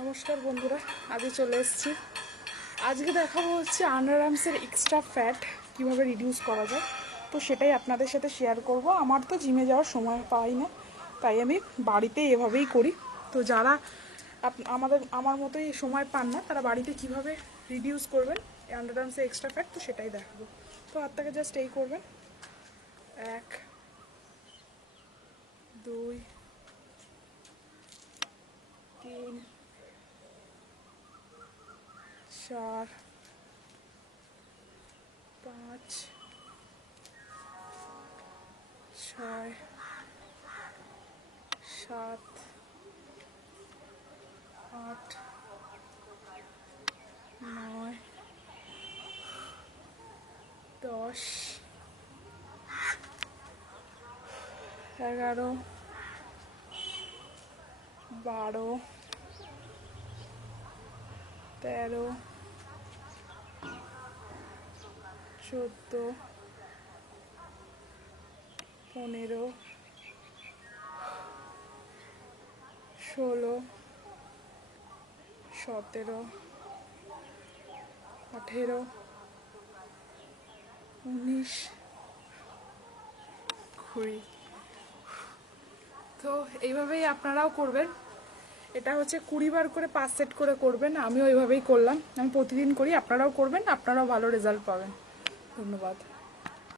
নমস্কার বন্ধুরা, আজকে চলে এসেছি। আজকে দেখাবো হচ্ছে আন্ডারআর্মসের এক্সট্রা ফ্যাট কিভাবে রিডিউস করা যায়। তো সেটাই আপনাদের সাথে শেয়ার করব। আমার তো জিমে যাওয়ার সময় পাই না, তাই আমি বাড়িতেই এভাবেই করি। তো যারা আমার মতোই সময় পান না, তারা বাড়িতে কিভাবে রিডিউস করবেন আন্ডারআর্মসের এক্সট্রা ফ্যাট, তো সেটাই দেখাবো। তো হাতটাকে জাস্ট এই করবেন, 1 2 3 4 5 6 7 8 9 10 11 12 13 14 15 16 17 18 19 20। তো এইভাবেই আপনারাও করবেন। এটা হচ্ছে 20 বার করে 5 সেট করে করবেন। আমি ওইভাবেই করলাম, আমি প্রতিদিন করি, আপনারাও করবেন, আপনারাও ভালো রেজাল্ট পাবেন। ধন্যবাদ।